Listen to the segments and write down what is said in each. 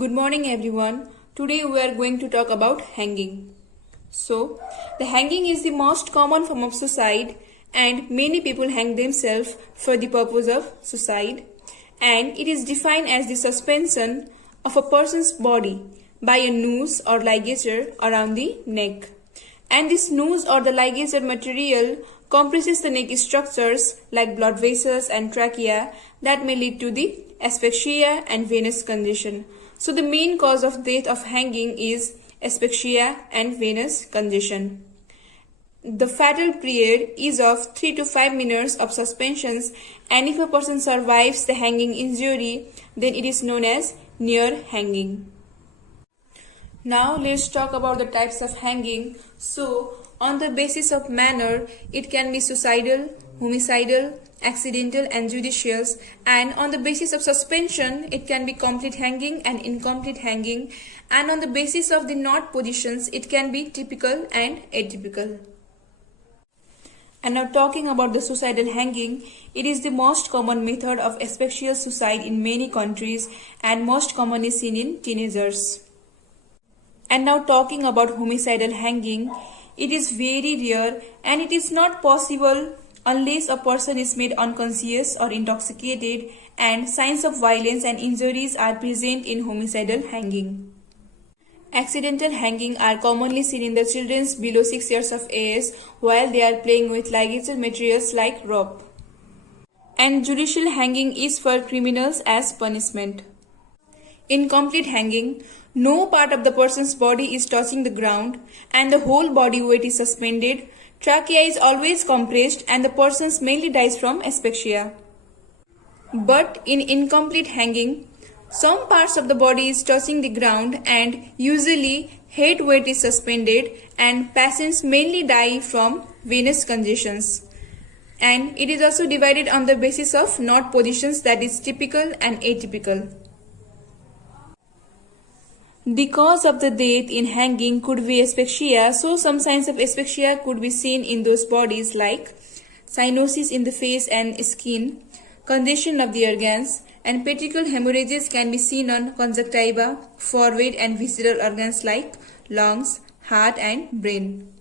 Good morning everyone. Today we are going to talk about hanging. So, the hanging is the most common form of suicide and many people hang themselves for the purpose of suicide, and it is defined as the suspension of a person's body by a noose or ligature around the neck. And this noose or the ligature material compresses the neck structures like blood vessels and trachea that may lead to the asphyxia and venous congestion. So the main cause of death of hanging is asphyxia and venous congestion. The fatal period is of 3 to 5 minutes of suspensions, and if a person survives the hanging injury, then it is known as near hanging. Now let's talk about the types of hanging. So on the basis of manner, it can be suicidal, homicidal, accidental and judicial, and on the basis of suspension it can be complete hanging and incomplete hanging, and on the basis of the knot positions it can be typical and atypical. And now talking about the suicidal hanging, it is the most common method of asphyxial suicide in many countries and most commonly seen in teenagers. And now talking about homicidal hanging, it is very rare and it is not possible unless a person is made unconscious or intoxicated and signs of violence and injuries are present in homicidal hanging. Accidental hanging are commonly seen in the children below 6 years of age while they are playing with ligature materials like rope. And judicial hanging is for criminals as punishment. In complete hanging, no part of the person's body is touching the ground and the whole body weight is suspended. Trachea is always compressed and the person mainly dies from asphyxia. But in incomplete hanging, some parts of the body is touching the ground and usually head weight is suspended and patients mainly die from venous congestions. And it is also divided on the basis of knot positions, that is typical and atypical. The cause of the death in hanging could be asphyxia, so some signs of asphyxia could be seen in those bodies like cyanosis in the face and skin, congestion of the organs, and petechial hemorrhages can be seen on conjunctiva, forehead and visceral organs like lungs, heart and brain.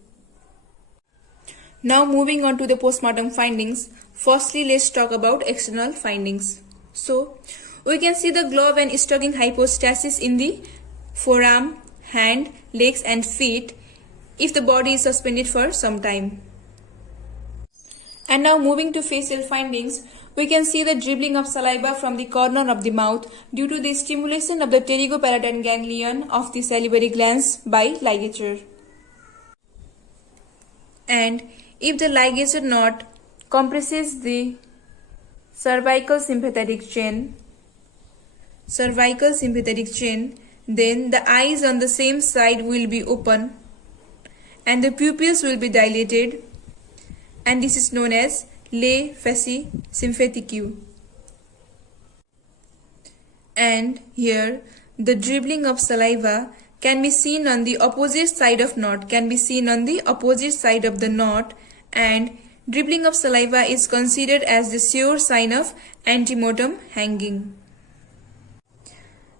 Now moving on to the postmortem findings. Firstly, let's talk about external findings. So, we can see the glove and stocking hypostasis in the forearm, hand, legs and feet if the body is suspended for some time. And now moving to facial findings, we can see the dribbling of saliva from the corner of the mouth due to the stimulation of the pterygopalatine ganglion of the salivary glands by ligature. And if the ligature knot compresses the cervical sympathetic chain, then the eyes on the same side will be open and the pupils will be dilated, and this is known as le facie symphatique. And here the dribbling of saliva can be seen on the opposite side of the knot, and dribbling of saliva is considered as the sure sign of antemortem hanging.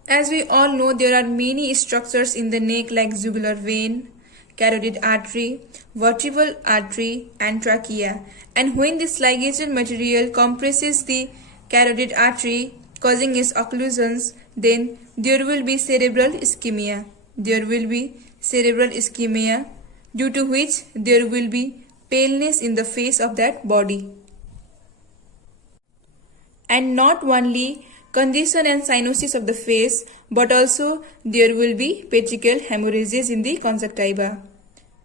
As we all know, there are many structures in the neck like jugular vein, carotid artery, vertebral artery and trachea, and when this ligature material compresses the carotid artery causing its occlusions, then there will be cerebral ischemia. Due to which there will be paleness in the face of that body. And not only congestion and cyanosis of the face, but also there will be petechial hemorrhages in the conjunctiva,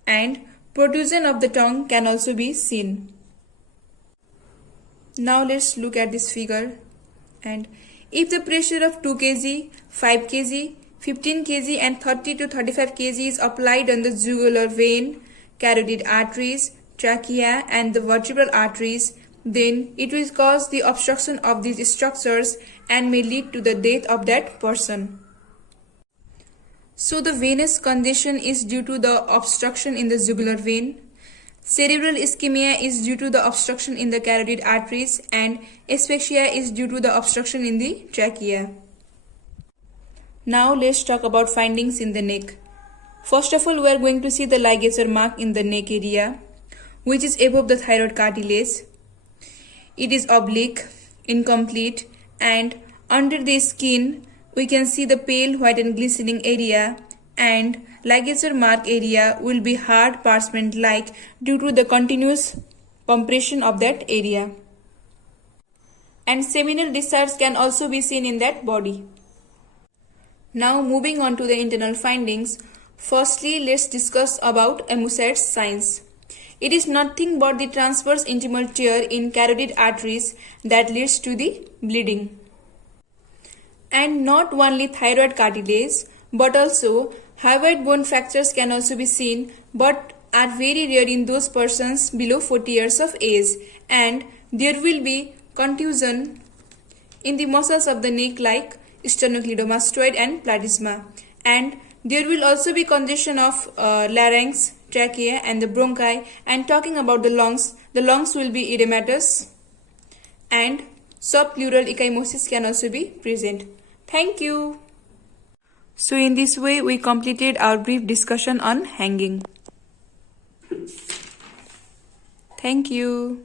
and protrusion of the tongue can also be seen. Now let's look at this figure. And if the pressure of 2 kg, 5 kg, 15 kg and 30 to 35 kg is applied on the jugular vein, carotid arteries, trachea and the vertebral arteries, then it will cause the obstruction of these structures and may lead to the death of that person. So the venous congestion is due to the obstruction in the jugular vein. Cerebral ischemia is due to the obstruction in the carotid arteries, and asphyxia is due to the obstruction in the trachea. Now let's talk about findings in the neck. First of all, we are going to see the ligature mark in the neck area, which is above the thyroid cartilage. It is oblique, incomplete, and under the skin we can see the pale white and glistening area, and ligature mark area will be hard parchment-like due to the continuous compression of that area. And seminal discharge can also be seen in that body. Now moving on to the internal findings. Firstly, let's discuss about Amoussett's signs. It is nothing but the transverse intimal tear in carotid arteries that leads to the bleeding. And not only thyroid cartilage, but also hyoid bone fractures can also be seen, but are very rare in those persons below 40 years of age. And there will be contusion in the muscles of the neck like sternocleidomastoid and platysma. And there will also be congestion of larynx, trachea and the bronchi. And talking about the lungs will be edematous and subpleural ecchymosis can also be present. Thank you. So in this way we completed our brief discussion on hanging. Thank you.